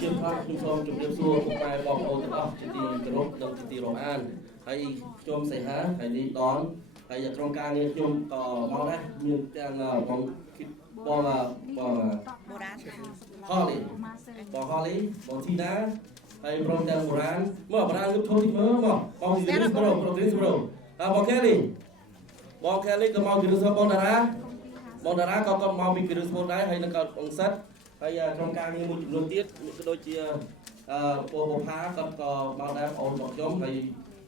ជាផ្នែកខ្ញុំសូមជម្រាបសួរពុកម៉ែបងប្អូនទាំងអស់ជាទីគោរពនិងជាទីរាប់អានហើយខ្ញុំសីហាហើយនេះដនហើយក្រុមការងារខ្ញុំក៏មកដែរមានទាំងបងបងបុរាណហលីបងហលីបងធីណាហើយព្រមទាំងបុរាណមកបុរាណលោកធំទីមើលមកបងទីនេះប្រូប្រូទីនេះប្រូបងខេលីក៏មកពីរសបងតារាក៏មកពីរសបងដែរហើយនឹងក៏អង្គសិតហើយក្រុមការងារមួយចំនួនទៀតក៏ដូចជាពូផាក៏មកដែរបងប្អូនរបស់ខ្ញុំហើយ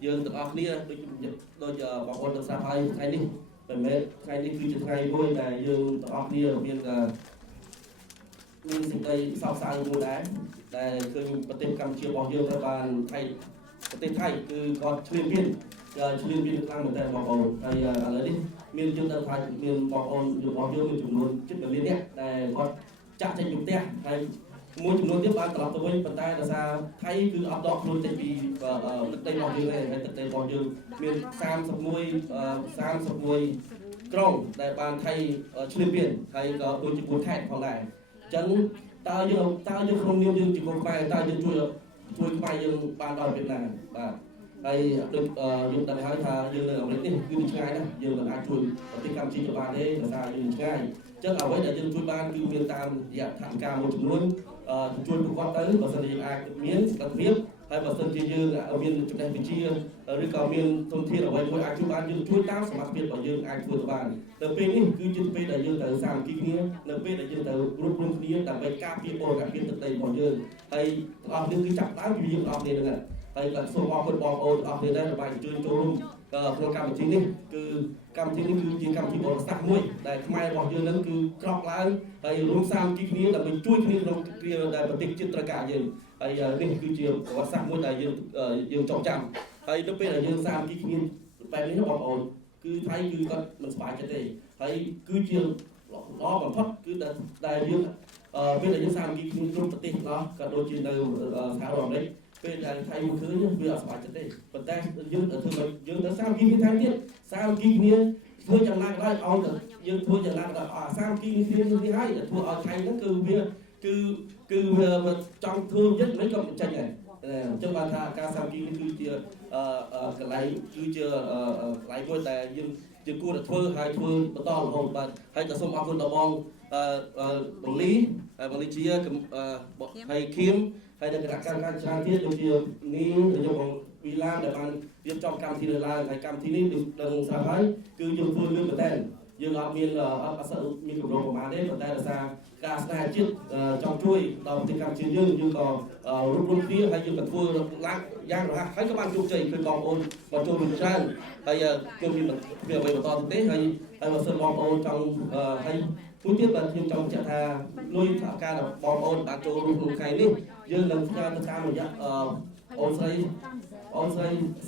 យើងទាំងអស់គ្នាដូចបងប្អូនទាំងស្រាប់ហើយថ្ងៃនេះតែមែនថ្ងៃនេះគឺជាថ្ងៃមួយដែលយើងទាំងអស់គ្នាមានសេចក្តីសោកសៅមួយដែរដែលឃើញប្រទេសកម្ពុជារបស់យើងត្រូវបានប្រទេសថៃគឺគាត់ឈ្លានពានខ្លាំងមែនតើបងប្អូនហើយឥឡូវនេះមានយើងដឹងថាមានបងប្អូនរបស់យើងមានចំនួនជិត1លាននាក់ដែលគាត់ចាក់ចេញពីផ្ទះហើយមួយចំនួនទៀតបានត្រឡប់ទៅវិញប៉ុន្តែដោយសារថៃគឺអត់ដកខ្លួនចេញពីទឹកដីរបស់យើងទេហើយទឹកដីរបស់យើងមាន31ក្រុងដែលបានថៃឈ្លានពានហើយក៏ដូចជា4ខេត្តផងដែរអញ្ចឹងតើយើងក្នុងនាមយើងជាកូនខ្មែរតើយើងជួយខ្មែរយើងបានដល់ពេលណាបាទហើយដូចយើងដឹងហើយថាយើងនៅអាមេរិកនេះគឺឆ្ងាយណាស់យើងមិនអាចជួយប្រទេសកម្ពុជាបានទេដោយសារយើងឆ្ងាយអញ្ចឹងអ្វីដែលយើងជួយបានគឺមានតាមរយៈថវិកាមួយចំនួនជួយពួកគាត់ទៅបើសិនជាយើងអាចមានសកម្មភាពហើយបើសិនជាយើងមានចំណេះវិជ្ជាឬក៏មានធនធានអ្វីមួយអាចជួយបានយើងជួយតាមសមត្ថភាពរបស់យើងអាចធ្វើទៅបាននៅពេលនេះគឺជាពេលដែលយើងត្រូវសាមគ្គីគ្នានៅពេលដែលយើងត្រូវរួបរวมគ្នាដើម្បីការពារបរិយាកាសទឹកដីរបស់យើងហើយទាំងអស់គ្នាគឺចាប់ដើមពីយើងទាំងអស់គ្នាហ្នឹងហើយក៏សូមអរគុណបងប្អូនទាំងអស់គ្នាដែរដែលបានជួយចូលរួមក្នុងកម្មវិធីនេះគឺកម្មវិធីនេះគឺជាកម្មវិធីបរិស័ទមួយដែលខ្មែររបស់យើងនឹងគឺក្រោកឡើងហើយរួមសាមគ្គីគ្នាដើម្បីជួយគ្នាក្នុងគ្រាដែលប្រទេសជាតិត្រូវការយើងហើយនេះគឺជាប្រវត្តិសាស្ត្រមួយដែលយើងចងចាំហើយនៅពេលដែលយើងសាមគ្គីគ្នាបែបនេះបងប្អូនគឺថៃគឺគាត់មិនសប្បាយចិត្តទេហើយគឺជាល្អបំផុតគឺដែលយើងពេលដែលយើងសាមគ្គីគ្នាក្នុងប្រទេសនោះក៏ដូចជានៅសហរដ្ឋអាមេរិកពេលដែលថៃមកឃើញវាអត់សប្បាយចិត្តទេប៉ុន្តែយើងធ្វើយើងទៅសាមគ្គីគ្នាថែមទៀតសាមគ្គីគ្នាធ្វើយ៉ាងណាក៏ដោយឲ្យតែយើងធ្វើយ៉ាងណាក៏ដោយសាមគ្គីគ្នានេះហើយធ្វើឲ្យថៃហ្នឹងគឺវាចង់ធ្វើចិត្តមិនក៏មិនចាញ់ដែរអញ្ចឹងបានថាការសាមគ្គីនេះគឺជាកន្លែងគឺជាកន្លែងមួយដែលយើងគួរតែធ្វើហើយធ្វើបន្តរហូតបាទហើយក៏សូមអរគុណដល់បងបងលីជាហើយឃីមហើយនឹងគណៈកម្មការច្រើនទៀតដូចជានីខ្ញុំបងវីឡាដែលបានរៀបចំកម្មវិធីនេះឡើងហើយកម្មវិធីនេះដឹងស្រាប់ហើយគឺយើងធ្វើលឿនមែនតើយើងអត់មានមានកម្រងប្រមាណទេប៉ុន្តែដោយសារការស្នេហាជាតិចង់ជួយដល់ប្រទេសកម្ពុជាយើងក៏រួបរวมគ្នាហើយយើងក៏ធ្វើឡើងយ៉ាងរហ័សហើយក៏បានជោគជ័យគឺបងប្អូនបានចូលរួមច្រើនហើយខ្ញុំមានអ្វីបន្តទៅទេហើយបើសិនបងប្អូនចង់ហើយមួយទៀតបាទខ្ញុំចង់បញ្ជាក់ថាលុយថាការបងប្អូនបានចូលរួមក្នុងថ្ងៃនេះយើងនឹងធ្វើទៅតាមរយៈអូនស្រី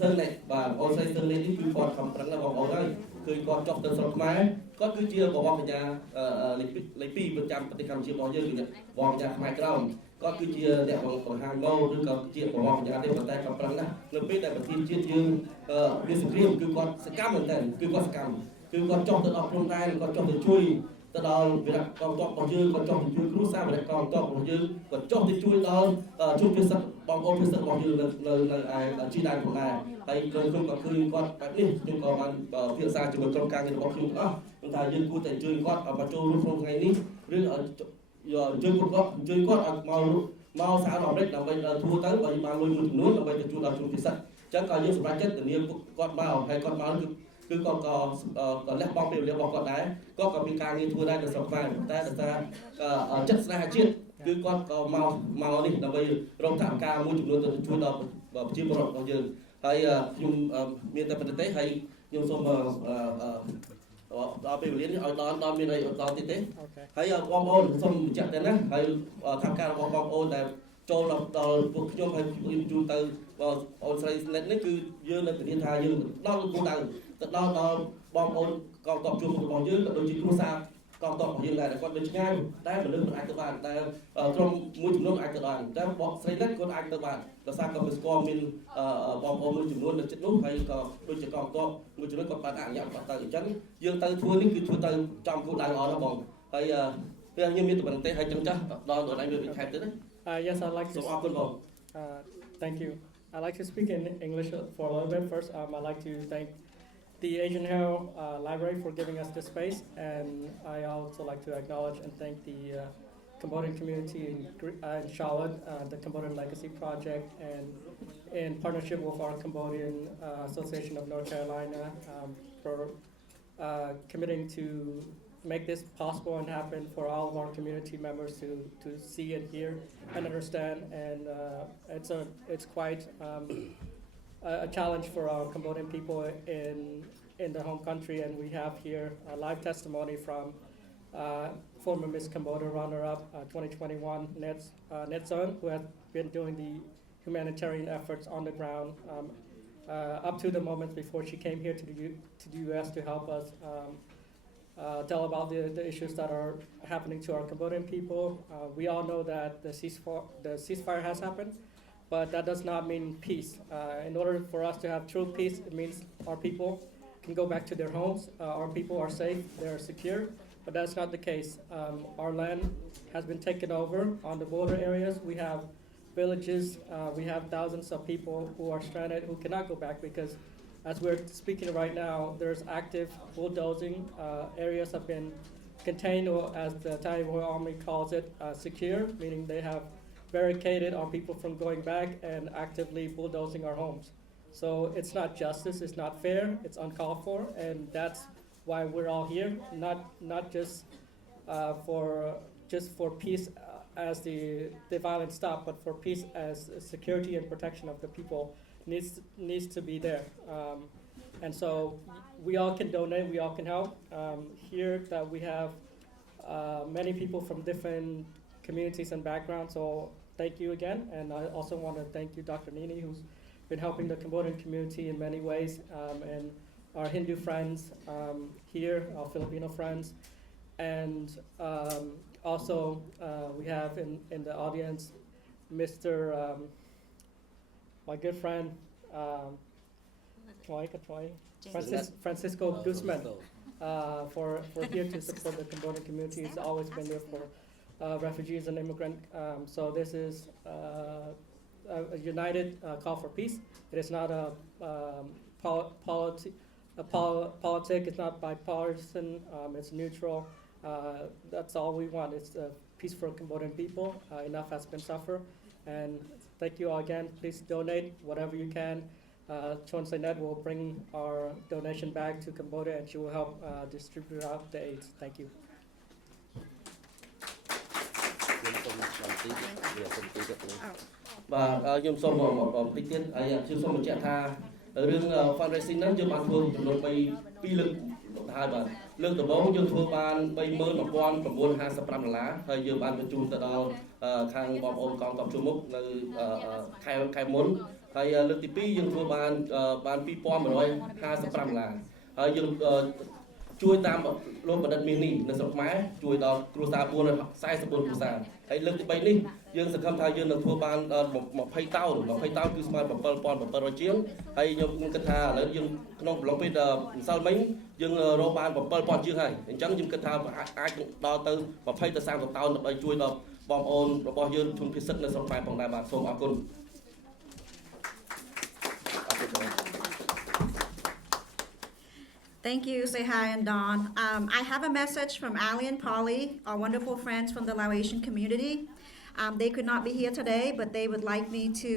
សឹងនេះបាទអូនស្រីសឹងនេះគឺគាត់ខំប្រឹងណាបងប្អូនហើយគឺគាត់ចុះទៅស្រុកខ្មែរគាត់គឺជាបងកញ្ញាលេខ2ប្រចាំប្រទេសកម្ពុជារបស់យើងគឺបងកញ្ញាខ្មែរក្រោមគាត់គឺជាអ្នកបង្ហាញម៉ូឬក៏ជាបងកញ្ញាទេប៉ុន្តែគាត់ប្រឹងណាស់នៅពេលដែលប្រទេសជាតិយើងមានសង្គ្រាមគឺគាត់សកម្មមែនតើគឺគាត់សកម្មគឺគាត់ចុះទៅដល់ព្រំដែនគាត់ចុះទៅជួយទៅដល់វិរៈកងទ័ពរបស់យើងគាត់ចុះទៅជួយគ្រួសារវិរៈកងទ័ពរបស់យើងគាត់ចុះទៅជួយដល់ជួយពិសេសបងប្អូនពិសេសរបស់យើងនៅឯជីដែនផងដែរហើយខ្ញុំក៏ឃើញគាត់បែបនេះខ្ញុំក៏បានពិភាក្សាជាមួយក្រុមការងាររបស់ខ្ញុំទាំងអស់ប៉ុន្តែយើងគួរតែអញ្ជើញគាត់ឲ្យចូលរួមក្នុងថ្ងៃនេះឬអញ្ជើញគាត់ឲ្យមកសហរដ្ឋអាមេរិកដើម្បីធ្វើទៅបើបានលុយមួយចំនួនដើម្បីទៅជួយដល់ជនពិសេសអញ្ចឹងក៏យើងសម្រាប់ចិត្តធានាគាត់មកហើយគាត់មកគឺគាត់ក៏លះបង់ពេលវេលារបស់គាត់ដែរគាត់ក៏មានការងារធ្វើដែរនៅស្រុកខ្មែរតែដោយសារចិត្តស្នេហាជាតិគឺគាត់ក៏មកនេះដើម្បីរកថវិកាមួយចំនួនទៅជួយដល់ប្រជាពលរដ្ឋរបស់យើងហើយខ្ញុំមានតែប៉ុណ្្នឹងទេហើយខ្ញុំសូមដល់ពេលវេលានេះឲ្យដល់មានអីដល់ទៀតទេហើយបងប្អូនសូមបញ្ជាក់ទៅណាហើយថវិការបស់បងប្អូនដែលចូលដល់ពួកខ្ញុំហើយខ្ញុំជូនទៅបងអូនស្រីស្និតនេះគឺយើងនឹងធានាថាយើងដល់គោលដៅទៅដល់បងប្អូនកងទ័ពជួរមុខរបស់យើងក៏ដូចជាគ្រួសារកងទ័ពរបស់យើងដែរគាត់នៅឆ្ងាយតែមនុស្សមិនអាចទៅបានតែក្រុមមួយចំនួនអាចទៅបានតែបងស្រីស្និតគាត់អាចទៅបានដោយសារគាត់ស្គាល់មានបងប្អូនមួយចំនួននៅជិតនោះហើយក៏ដូចជាកងទ័ពមួយចំនួនគាត់បានអនុញ្ញាតគាត់ទៅអញ្ចឹងយើងទៅធ្វើនេះគឺធ្វើទៅចំគោលដៅល្អណាស់បងហើយពេលខ្ញុំមានតែប៉ុណ្្នឹងទេហើយចឹងចាស់ដល់ឯងមានថែមទៀតទេ Yes, I'd like សូម to. អរគុណបង Thank you. I'd like to speak in English for a little bit. First, I'd like to thank the Asian Hill Library for giving us this space, and I also like to acknowledge and thank the Cambodian community in Charlotte, the Cambodian Legacy Project, and in partnership with our Cambodian Association of North Carolina for committing to make this possible and happen for all of our community members to see and hear and understand. And it's quite a challenge for our Cambodian people in the home country. And we have here a live testimony from former Miss Cambodia runner-up 2021 Net Son, who has been doing the humanitarian efforts on the ground up to the moment before she came here to the U.S. to help us tell about the issues that are happening to our Cambodian people. We all know that the ceasefire has happened, but that does not mean peace. In order for us to have true peace, it means our people can go back to their homes, our people are safe, they're secure, but that's not the case. Our land has been taken over on the border areas. We have villages, we have thousands of people who are stranded who cannot go back because as we're speaking right now, there's active bulldozing. Areas have been contained, or as the Thai Royal Army calls it, secure, meaning they have barricaded our people from going back and actively bulldozing our homes. So it's not justice, it's not fair, it's uncalled for, and that's why we're all here, not just for peace as the violence stop, but for peace as security and protection of the people needs to be there. And so we all can donate, we all can help. Here that we have many people from different communities and backgrounds, so thank you again. And I also want to thank you, Dr. Nini, who's been helping the Cambodian community in many ways, and our Hindu friends here, our Filipino friends. And also we have in the audience Mr. My good friend, Francisco Guzman, for here to support the Cambodian community. He's always been there for refugees and immigrants. So this is a united call for peace. It is not a politic. It's not bipartisan. It's neutral. That's all we want. It's peace for Cambodian people. Enough has been suffered. And thank you all again. Please donate whatever you can. Chon Sainet will bring our donation back to Cambodia, and she will help distribute out the aid. Thank you. បាទខ្ញុំសូមបន្តិចទៀតហើយខ្ញុំសូមបញ្ជាក់ថារឿង fundraising ហ្នឹងយើងបានធ្វើចំនួន2លើកទៅហើយបាទលើកដំបូងយើងធ្វើបាន $31955 ហើយយើងបានបញ្ជូនទៅដល់ខាងបងប្អូនកងទ័ពជួរមុខនៅខែមុនហើយលើកទី2យើងធ្វើបាន$2155 ហើយយើងជួយតាមលោកបណ្ឌិតមាននេះនៅស្រុកខ្មែរជួយដល់គ្រួសារ444គ្រួសារហើយលើកទី3នេះយើងសង្ឃឹមថាយើងនឹងធ្វើបាន20តោនគឺស្មើ7700ជាងហើយខ្ញុំគិតថាឥឡូវយើងក្នុងប្រឡងពេលម្សិលមិញយើងរកបាន7000ជាងហើយអញ្ចឹងខ្ញុំគិតថាអាចដល់ទៅ20ទៅ30តោនដើម្បីជួយដល់បងប្អូនរបស់យើងជនភៀសសិទ្ធនៅស្រុកខ្មែរផងដែរបាទសូមអរគុណ Thank you, Sehai and Don. I have a message from Ali and Polly, our wonderful friends from the Laotian community. They could not be here today, but they would like me to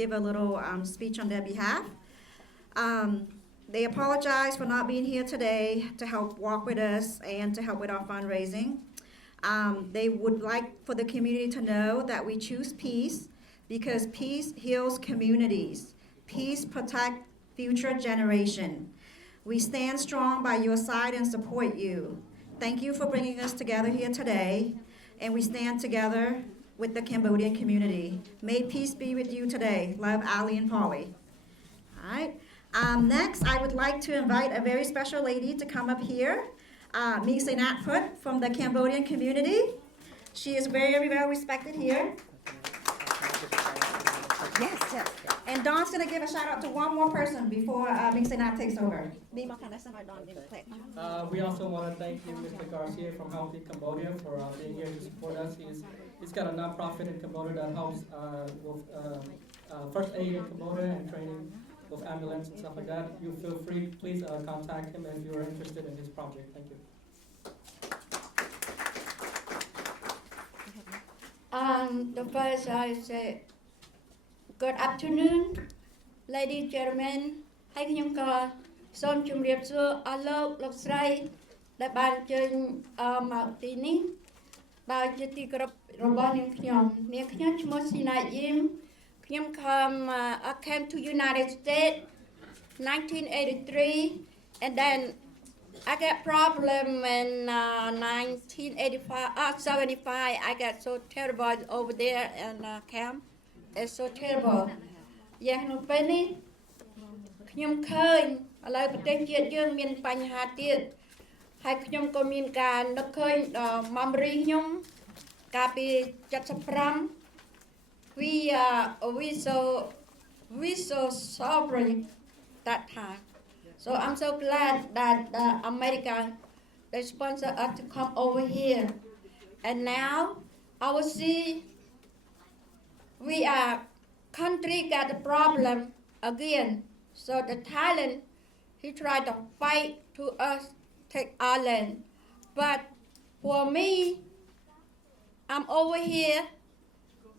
give a little speech on their behalf. They apologize for not being here today to help walk with us and to help with our fundraising. They would like for the community to know that we choose peace because peace heals communities. Peace protects future generation. We stand strong by your side and support you. Thank you for bringing us together here today, and we stand together with the Cambodian community. May peace be with you today. Love, Ali and Polly. All right. Next, I would like to invite a very special lady to come up here, Ms. Senat Phut from the Cambodian community. She is very well respected here. Yes, yes. And Don's going to give a shout out to one more person before Ms. Senat takes over. We also want to thank you, Mr. Garcia from Healthy Cambodia, for being here to support us. He's he's got a nonprofit in Cambodia that helps with first aid in Cambodia and training with ambulance and stuff like that. You feel free, please contact him if you're interested in his project. Thank you. The first I say good afternoon, ladies and gentlemen. ហើយខ្ញុំក៏សូមជម្រាបសួរអស់លោកស្រីដែលបានអញ្ជើញមកទីនេះដោយជាទីគោរពរបស់នាងខ្ញុំឈ្មោះស៊ីណាយីមខ្ញុំ I came to United States 1983 and then I got problem in 1975. I got so terrible over there in camp. It's so terrible. យ៉ាងនៅពេលនេះខ្ញុំឃើញឥឡូវប្រទេសជាតិយើងមានបញ្ហាទៀតហើយខ្ញុំក៏មានការនឹកឃើញម៉ាំរីខ្ញុំកាលពី75 we so sorry that time. So I'm so glad that America they sponsor us to come over here. And now I will see we are country got a problem again. So the Thailand he tried to fight to us take our land. But for me, I'm over here.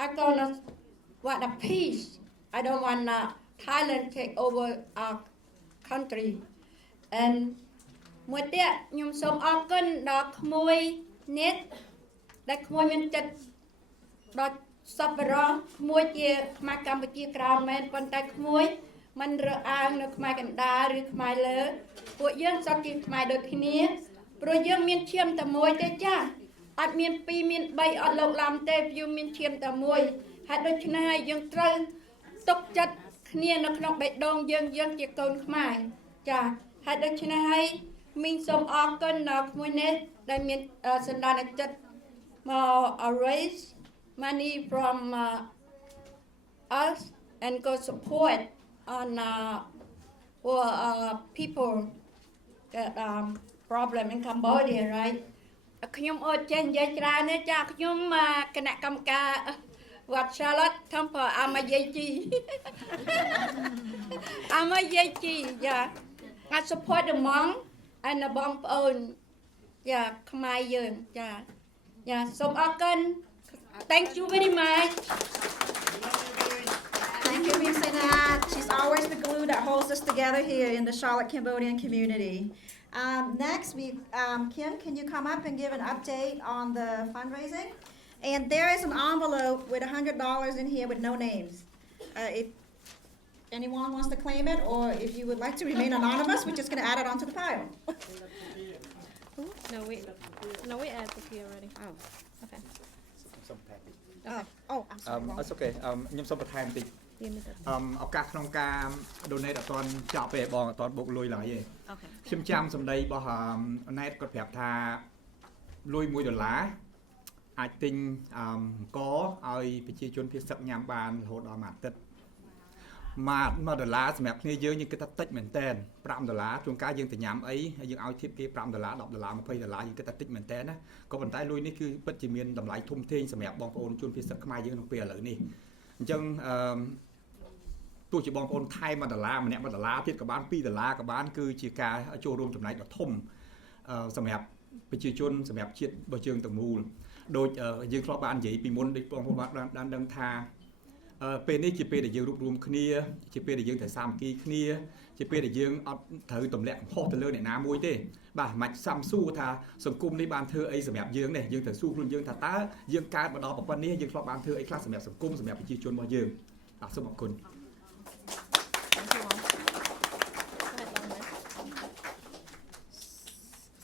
I gonna want a peace. I don't want Thailand take over our country. And មួយទៀតខ្ញុំសូមអរគុណដល់ក្មួយនេះដែលក្មួយមានចិត្តដ៏សប្បុរសក្មួយជាខ្មែរកម្ពុជាក្រៅមែនប៉ុន្តែក្មួយមិនរើសអើងនៅខ្មែរកណ្ដាលឬខ្មែរលើពួកយើងសុទ្ធជាខ្មែរដូចគ្នាព្រោះយើងមានឈាមតែមួយទេចាអត់មានពីរមាន3អត់លោកឡាំទេយើងមានឈាមតែមួយហើយដូច្នេះហើយយើងត្រូវទុកចិត្តគ្នានៅក្នុងបេះដូងយើងជាកូនខ្មែរចាហើយដូច្នេះហើយមីងសូមអរគុណដល់ក្មួយនេះដែលមានសន្តានចិត្តមក raise money from us and go support on for people that problem in Cambodia, right? ខ្ញុំអត់ចេះនិយាយច្រើនទេចាខ្ញុំគណៈកម្មការវត្ត Charlotte Temple អាម៉ាយាយជីអាម៉ាយាយជីយ៉ាI support the monk and the បងប្អូនយ៉ាខ្មែរយើងចាយ៉ាសូមអរគុណ Thank you very much. Thank you, Miss Sinat. She's always the glue that holds us together here in the Charlotte Cambodian community. Next, Kim, can you come up and give an update on the fundraising? And there is an envelope with $100 in here with no names. If anyone wants to claim it, or if you would like to remain anonymous, we're just going to add it onto the pile. No, we added the key already. Oh, Okay. oh, I'm sorry. wrong. It's okay. ខ្ញុំសូមបន្ថែមបន្តិច Give me that. ឱកាសក្នុងការ donate អត់ទាន់ចប់ទេបងអត់ទាន់បុកលុយឡើយទេ Okay. ខ្ញុំចាំសម្ដីរបស់ Net គាត់ប្រាប់ថាលុយ$1អាចទិញអង្គឲ្យប្រជាជនភាគសឹកញ៉ាំបានរហូតដល់មួយអាទិត្យ$1សម្រាប់គ្នាយើងគិតថាតិចមែនតើ$5ជួនកាលយើងទៅញ៉ាំអីហើយយើងឲ្យធៀបគេ$5 $10 $20យើងគិតថាតិចមែនតើណាក៏ប៉ុន្តែលុយនេះគឺពិតជាមានតម្លៃធំធេងសម្រាប់បងប្អូនជនភាគសឹកខ្មែរយើងក្នុងពេលឥឡូវនេះអញ្ចឹងទោះជាបងប្អូនថៃ$1ម្នាក់$1ទៀតក៏បាន$2ក៏បានគឺជាការចូលរួមចំណែកដ៏ធំសម្រាប់ប្រជាជនសម្រាប់ជាតិរបស់យើងទាំងមូលដូចយើងធ្លាប់បាននិយាយពីមុនដូចបងប្អូនបានដឹងថាពេលនេះជាពេលដែលយើងរួបរวมគ្នាជាពេលដែលយើងត្រូវសាមគ្គីគ្នាជាពេលដែលយើងអត់ត្រូវទម្លាក់កំហុសទៅលើអ្នកណាមួយទេបាទមិនសាំសួរថាសង្គមនេះបានធ្វើអីសម្រាប់យើងនេះយើងត្រូវសួរខ្លួនយើងថាតើយើងកើតមកដល់ប៉ុណ្ណេះយើងធ្លាប់បានធ្វើអីខ្លះសម្រាប់សង្គមសម្រាប់ប្រជាជនរបស់យើងបាទសូមអរគុណ Thank you, Mom. Go ahead, Long Man.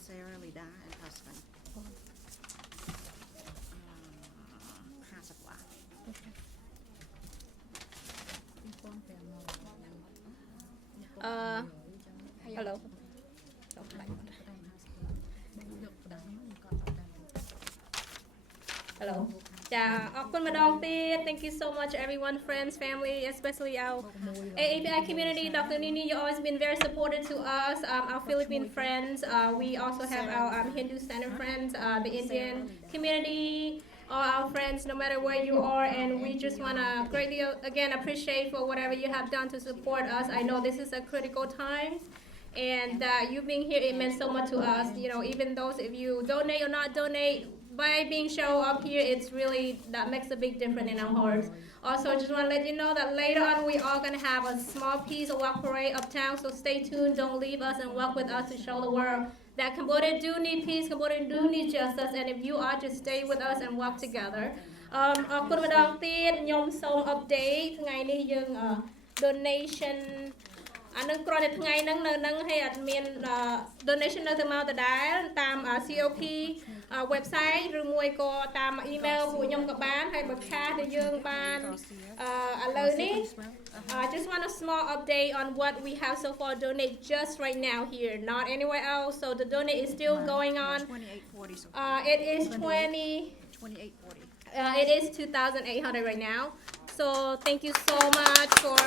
Sarah Lida and husband. 50 บาท Hello. Hello. ចាអរគុណម្ដងទៀត Thank you so much everyone, friends, family, especially our AAPI community. Dr. Nini, you always been very supportive to us, our Philippine friends. We also have our Hindu standard friends, the Indian community, all our friends, no matter where you are, and we just want to greatly, again, appreciate for whatever you have done to support us. I know this is a critical time, and you being here, it meant so much to us. You know, even those if you donate or not donate, by being show up here, it's really, that makes a big difference in our hearts. Also, I just want to let you know that later on we are going to have a small piece of walk parade uptown, so stay tuned, don't leave us, and walk with us to show the world that Cambodia do need peace, Cambodia do need justice, and if you are, just stay with us and walk together. អរគុណម្ដងទៀតខ្ញុំសូម update ថ្ងៃនេះយើង donation អានឹងគ្រាន់តែថ្ងៃហ្នឹងនៅហ្នឹងហើយអត់មាន donation នៅទៅមកដដែលតាម COP website ឬមួយក៏តាម email ពួកខ្ញុំក៏បានហើយបើខាសដែលយើងបានឥឡូវនេះ I just want a small update on what we have so far donate just right now here, not anywhere else. So the donate is still going on. 2840. It is 2840. It is 2,800 right now. So thank you so much for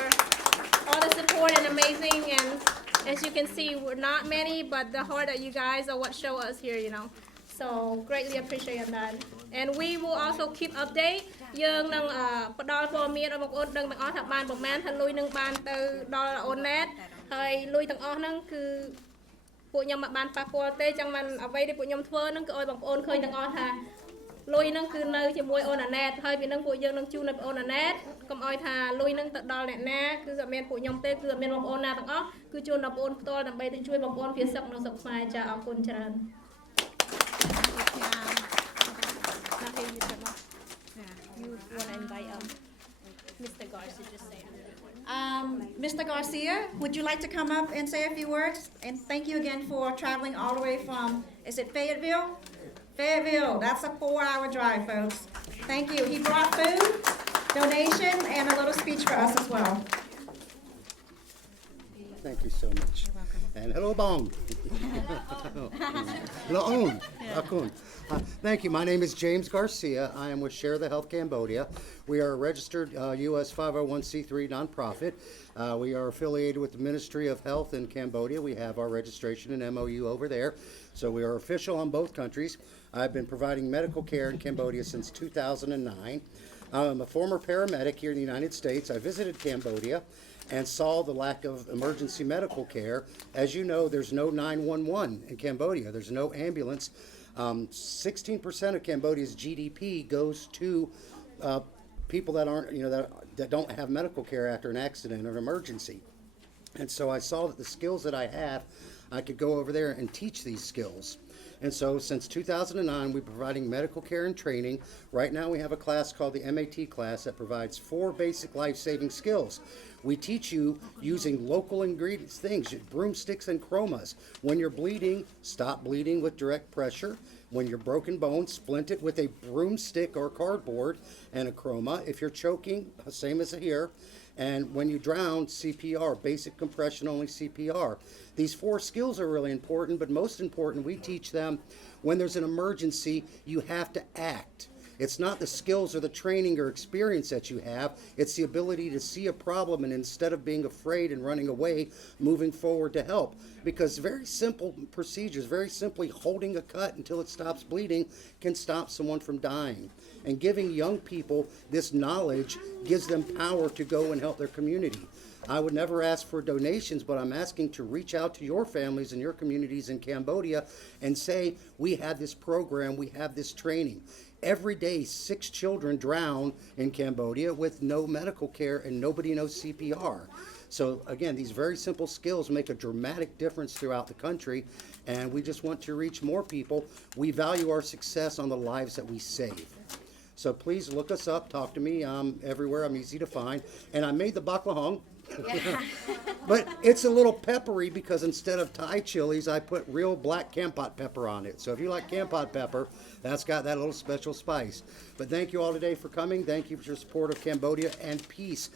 all the support and amazing. And as you can see, we're not many, but the heart that you guys are what show us here, you know. So greatly appreciate that. And we will also keep update. យើងនឹងផ្ដល់ព័ត៌មានឲ្យបងប្អូនដឹងទាំងអស់ថាបានប្រមាណថាលុយនឹងបានទៅដល់អូនណេតហើយលុយទាំងអស់ហ្នឹងគឺពួកខ្ញុំមិនបានប៉ះពាល់ទេចឹងមិនអ្វីដែលពួកខ្ញុំធ្វើហ្នឹងគឺឲ្យបងប្អូនឃើញទាំងអស់ថាលុយហ្នឹងគឺនៅជាមួយអូនណេតហើយពីហ្នឹងពួកយើងនឹងជូននៅអូនណេតកុំឲ្យថាលុយហ្នឹងទៅដល់អ្នកណាគឺអត់មានពួកខ្ញុំទេគឺអត់មានបងប្អូនណាទាំងអស់គឺជូនដល់បងប្អូនផ្ទាល់ដើម្បីទៅជួយបងប្អូនភាសឹកនៅស្រុកខ្មែរចាអរគុណច្រើន Mr. Garcia just say Mr. Garcia, would you like to come up and say a few words? And thank you again for traveling all the way from, is it Fayetteville? Fayetteville, that's a 4-hour drive, folks. Thank you. He brought food, donation, and a little speech for us as well. Thank you so much. And hello, Bong. Laon. Akun. Thank you. My name is James Garcia. I am with Share the Health Cambodia. We are a registered U.S. 501c3 nonprofit. We are affiliated with the Ministry of Health in Cambodia. We have our registration and MOU over there. So we are official on both countries. I've been providing medical care in Cambodia since 2009. I'm a former paramedic here in the United States. I visited Cambodia and saw the lack of emergency medical care. As you know, there's no 911 in Cambodia. There's no ambulance. 16% of Cambodia's GDP goes to people that aren't, that don't have medical care after an accident or an emergency. And so I saw that the skills that I have, I could go over there and teach these skills. And so since 2009, we're providing medical care and training. Right now we have a class called the MAT class that provides 4 basic life-saving skills. We teach you using local ingredients, things, broomsticks and chromas. When you're bleeding, stop bleeding with direct pressure. When you're broken bone, splint it with a broomstick or cardboard and a chroma. If you're choking, same as here. And when you drown, CPR, basic compression only CPR. These 4 skills are really important, but most important, we teach them when there's an emergency, you have to act. It's not the skills or the training or experience that you have. It's the ability to see a problem and instead of being afraid and running away, moving forward to help. Because very simple procedures, very simply holding a cut until it stops bleeding can stop someone from dying. And giving young people this knowledge gives them power to go and help their community. I would never ask for donations, but I'm asking to reach out to your families and your communities in Cambodia and say, we have this program, we have this training. Every day, 6 children drown in Cambodia with no medical care and nobody knows CPR. So again, these very simple skills make a dramatic difference throughout the country, and we just want to reach more people. We value our success on the lives that we save. So please look us up, talk to me. I'm everywhere, I'm easy to find. And I made the baklahong. But it's a little peppery because instead of Thai chilies, I put real black kampot pepper on it. So if you like kampot pepper, that's got that little special spice. But thank you all today for coming. Thank you for your support of Cambodia and peace.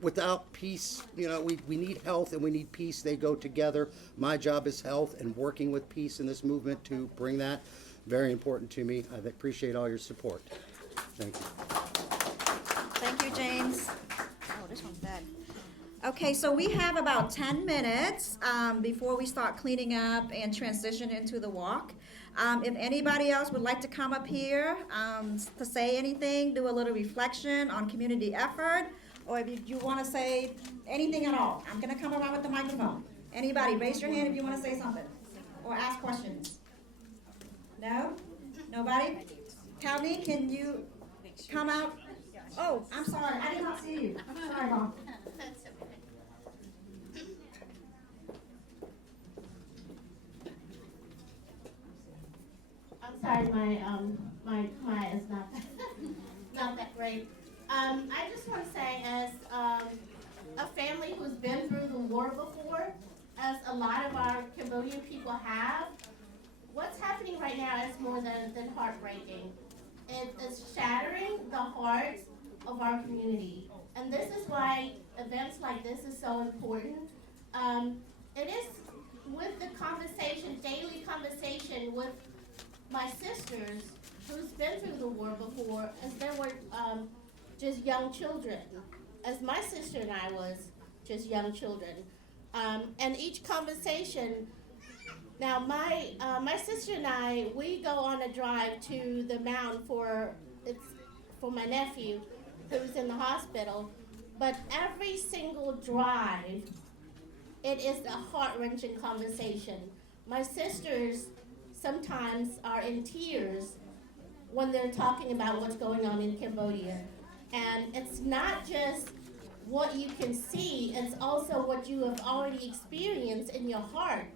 Without peace, we need health and we need peace. They go together. My job is health and working with peace in this movement to bring that. Very important to me. I appreciate all your support. Thank you. Thank you, James. Oh, this one's bad. Okay, so we have about 10 minutes before we start cleaning up and transition into the walk. If anybody else would like to come up here to say anything, do a little reflection on community effort, or if you want to say anything at all, I'm going to come around with the microphone. Anybody, raise your hand if you want to say something or ask questions. No? Nobody? Calvin, can you come out? Oh, I'm sorry, I did not see you. I'm sorry, Mom. I'm sorry, my quiet is not not that great. I just want to say, as a family who's been through the war before, as a lot of our Cambodian people have, what's happening right now is more than heartbreaking. It is shattering the hearts of our community, and this is why events like this is so important. It is with the conversation, daily conversation with my sisters who's been through the war before, as they were just young children, as my sister and I was just young children. And each conversation, now my sister and I, we go on a drive to the mountain for my nephew who's in the hospital, but every single drive, it is a heart-wrenching conversation. My sisters sometimes are in tears when they're talking about what's going on in Cambodia. And it's not just what you can see, it's also what you have already experienced in your heart,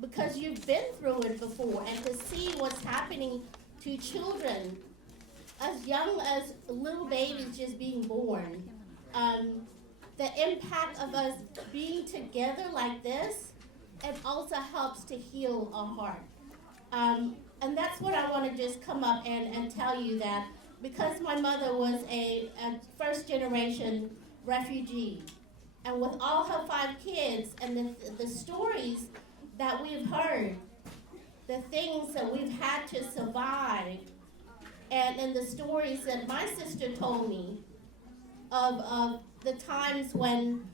because you've been through it before. And to see what's happening to children as young as little babies just being born, the impact of us being together like this, it also helps to heal our heart. And that's what I want to just come up and tell you, that because my mother was a first-generation refugee, and with all her 5 kids and the stories that we've heard, the things that we've had to survive, and the stories that my sister told me of the times when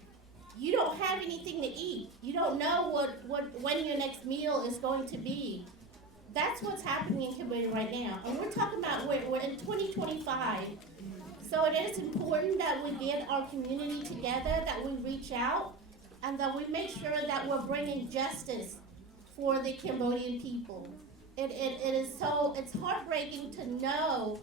you don't have anything to eat, you don't know when your next meal is going to be. That's what's happening in Cambodia right now. And we're talking about, we're in 2025. So it is important that we get our community together, that we reach out, and that we make sure that we're bringing justice for the Cambodian people. It's heartbreaking to know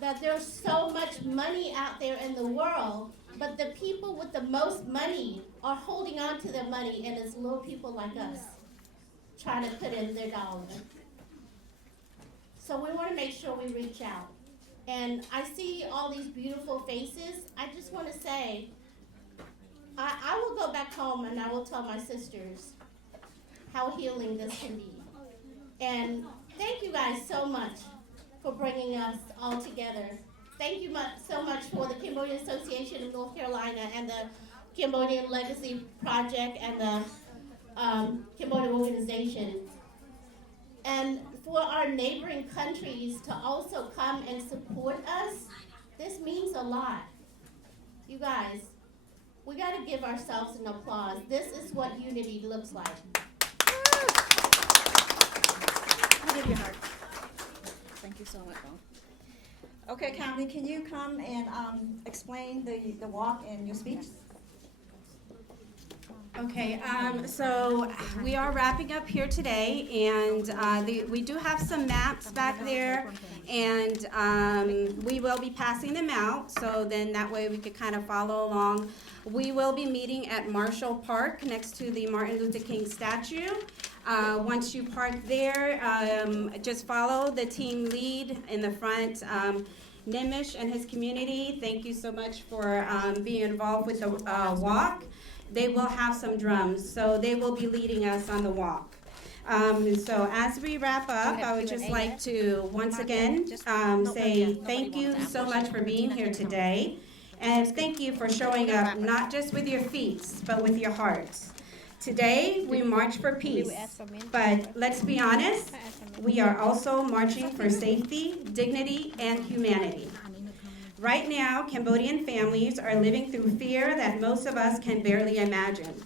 that there's so much money out there in the world, but the people with the most money are holding on to their money, and it's little people like us trying to put in their dollars. So we want to make sure we reach out. And I see all these beautiful faces. I just want to say, I will go back home and I will tell my sisters how healing this can be. And thank you guys so much for bringing us all together. Thank you so much for the Cambodian Association of North Carolina and the Cambodian Legacy Project and the Cambodian Organization. And for our neighboring countries to also come and support us, this means a lot. You guys, we got to give ourselves an applause. This is what unity looks like. I'll give you a heart. Thank you so much, Mom. Okay, Calvin, can you come and explain the walk and your speech? Okay, so we are wrapping up here today, and we do have some maps back there, and we will be passing them out, so then that way we could kind of follow along. We will be meeting at Marshall Park next to the Martin Luther King statue. Once you park there, just follow the team lead in the front. Nimish and his community, thank you so much for being involved with the walk. They will have some drums, so they will be leading us on the walk. So as we wrap up, I would just like to once again say thank you so much for being here today. And thank you for showing up not just with your feet, but with your hearts. Today, we march for peace, but let's be honest, we are also marching for safety, dignity, and humanity. Right now, Cambodian families are living through fear that most of us can barely imagine.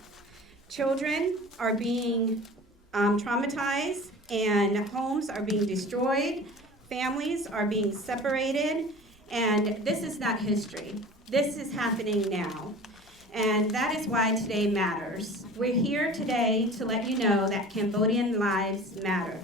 Children are being traumatized, and homes are being destroyed, families are being separated, and this is not history. This is happening now. And that is why today matters. We're here today to let you know that Cambodian lives matter.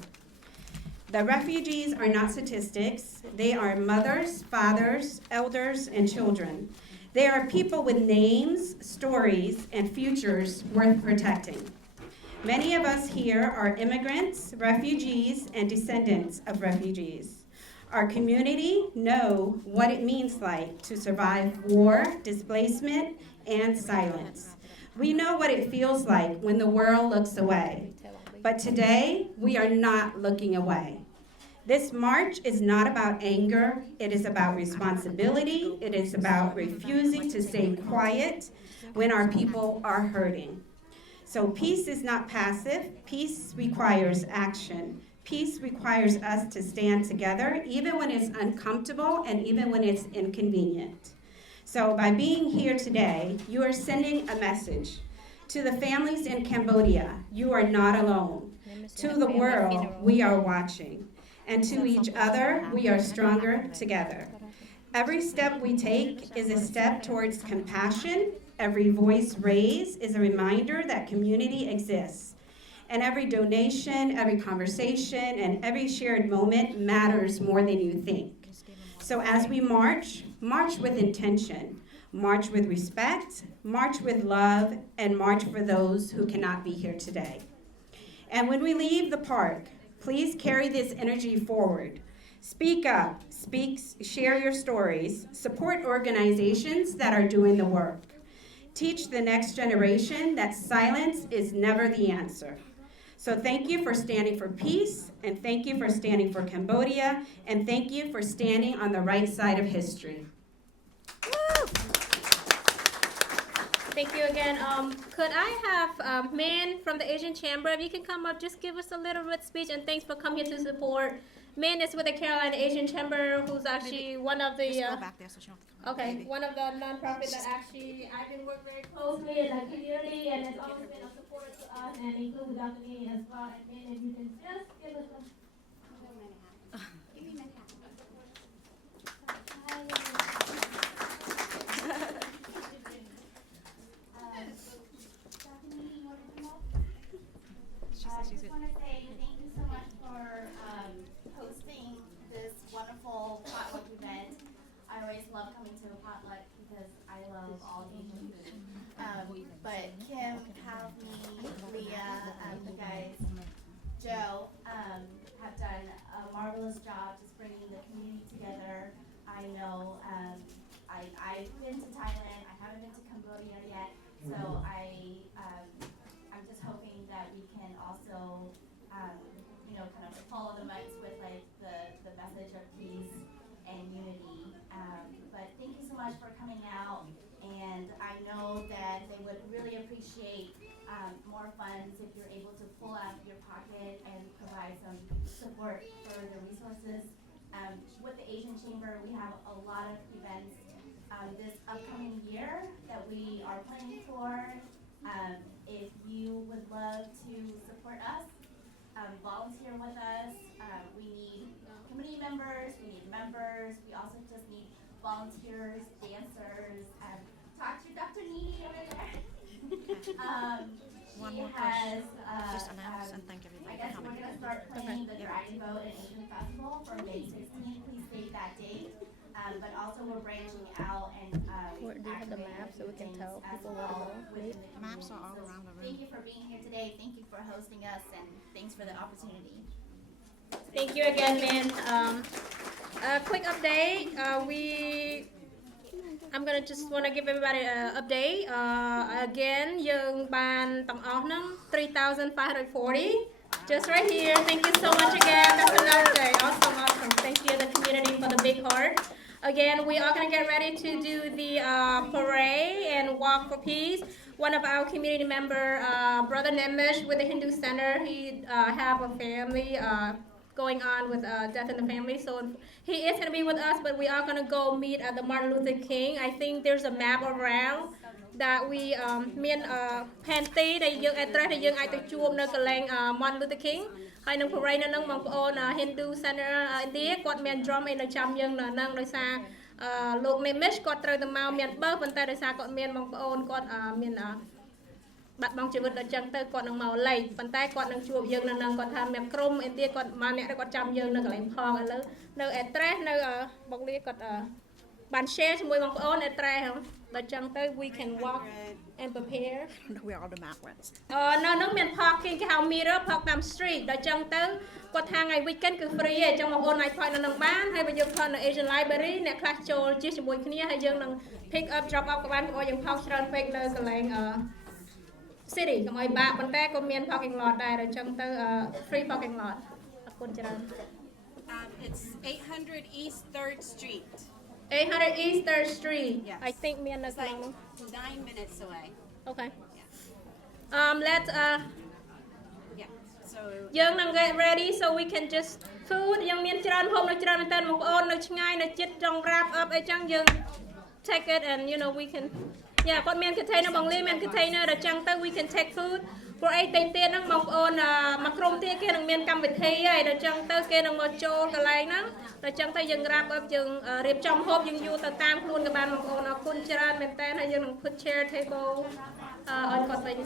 The refugees are not statistics. They are mothers, fathers, elders, and children. They are people with names, stories, and futures worth protecting. Many of us here are immigrants, refugees, and descendants of refugees. Our community know what it means like to survive war, displacement, and silence. We know what it feels like when the world looks away. But today, we are not looking away. This march is not about anger. It is about responsibility. It is about refusing to stay quiet when our people are hurting. So peace is not passive. Peace requires action. Peace requires us to stand together, even when it's uncomfortable and even when it's inconvenient. So by being here today, you are sending a message to the families in Cambodia. You are not alone. To the world, we are watching. And to each other, we are stronger together. Every step we take is a step towards compassion. Every voice raised is a reminder that community exists. And every donation, every conversation, and every shared moment matters more than you think. So as we march, march with intention, march with respect, march with love, and march for those who cannot be here today. And when we leave the park, please carry this energy forward. Speak up, share your stories, support organizations that are doing the work. Teach the next generation that silence is never the answer. So thank you for standing for peace, and thank you for standing for Cambodia, and thank you for standing on the right side of history. Woo! Thank you again. Could I have Min from the Asian Chamber, if you can come up, just give us a little bit speech, and thanks for coming here to support. Min is with the Carolina Asian Chamber, who's actually one of the one of the nonprofits that actually I've been working very closely in the community, and has always been a supporter to us, and include Dr. Nini as well. And Min, if you can just give us a I just want to say thank you so much for hosting this wonderful potluck event. I always love coming to a potluck because I love all Asian food. But Kim, Palmi, Leah, you guys, Joe, have done a marvelous job just bringing the community together. I know I've been to Thailand. I haven't been to Cambodia yet, so I'm just hoping that we can also, kind of follow the mics with like the message of peace and unity. But thank you so much for coming out, and I know that they would really appreciate more funds if you're able to pull out your pocket and provide some support for the resources. With the Asian Chamber, we have a lot of events this upcoming year that we are planning for. If you would love to support us, volunteer with us, we need committee members, we need members, we also just need volunteers, dancers. Talk to Dr. Nini over there. She has, Just announce and thank everybody I guess for we're coming. going to start planning the Dragon Boat and Asian Festival for May 16th. Please save that date. But also we're branching out and do you have the map so we can tell people where to go? The maps are all around the room. Thank you for being here today. Thank you for hosting us, and thanks for the opportunity. Thank you again, Min. A quick update. I'm gonna just wanna give everybody an update. Again,យើងបានទាំងអស់ហ្នឹង 3,540. Just right here. Thank you so much again. That's another day. Awesome, awesome. Thank you, the community, for the big heart. Again, we are going to get ready to do the parade and walk for peace. One of our community member, Brother Nemish with the Hindu Center, he have a family going on with death in the family. So he is going to be with us, but we are going to go meet at the Martin Luther King. I think there's a map around that we មាន ផែនទីដែលយើង address ដែលយើងអាចទៅជួបនៅកន្លែង Martin Luther King ហើយនឹង parade នៅនឹងបងប្អូន Hindu Center India គាត់មាន drum ឯនៅចាំយើងនៅនឹងដោយសារលោក Nemish គាត់ត្រូវទៅមកមានបើប៉ុន្តែដោយសារគាត់មានបងប្អូនគាត់មានបាត់បង់ជីវិតដល់ចឹងទៅគាត់នឹងមកលេងប៉ុន្តែគាត់នឹងជួបយើងនៅនឹងគាត់ថាមានក្រុមឥណ្ឌាគាត់មកអ្នកគាត់ចាំយើងនៅកន្លែងផងឥឡូវនៅ address នៅបងលាគាត់បាន share ជាមួយបងប្អូន address ហ្នឹងដល់ចឹងទៅ we can walk and prepare Where all the map went. នៅនឹងមាន parking គេហៅ mirror park តាម street ដល់ចឹងទៅគាត់ថាថ្ងៃ weekend គឺ free ឯងចឹងបងប្អូនអាច park នៅនឹងបានហើយបើយើង park នៅ Asian Library អ្នកខ្លះចូលជិះជាមួយគ្នាហើយយើងនឹង pick up drop off ក៏បានព្រោះយើង park ច្រើនពេកនៅកន្លែងcity កុំឲ្យបាក់ប៉ុន្តែក៏មាន parking lot ដែរអញ្ចឹងទៅ free parking lot អរគុណច្រើន It's 800 East 3rd Street. 800 East 3rd Street Yes. I think មាននៅ It's ក្នុង like 9 minutes away. Okay Yeah. let's Yeah. So យើងនឹង get ready so we can just food យើងមានច្រើនហូបនៅច្រើនមែនតើបងប្អូននៅឆ្ងាយនៅជិតចង់ wrap up អីចឹងយើង take it and you know we can គាត់មាន container បងលីមាន container ដល់ចឹងទៅ we can take food ព្រោះអីតិចទៀតហ្នឹងបងប្អូនមកក្រុមទៀតគេនឹងមានកម្មវិធីហើយដល់ចឹងទៅគេនឹងមកចូលកន្លែងហ្នឹងដល់ចឹងទៅយើង wrap up យើងរៀបចំហូបយើងយូរទៅតាមខ្លួនក៏បានបងប្អូនអរគុណច្រើនមែនតើហើយយើងនឹង put chair table ឲ្យគាត់វិញ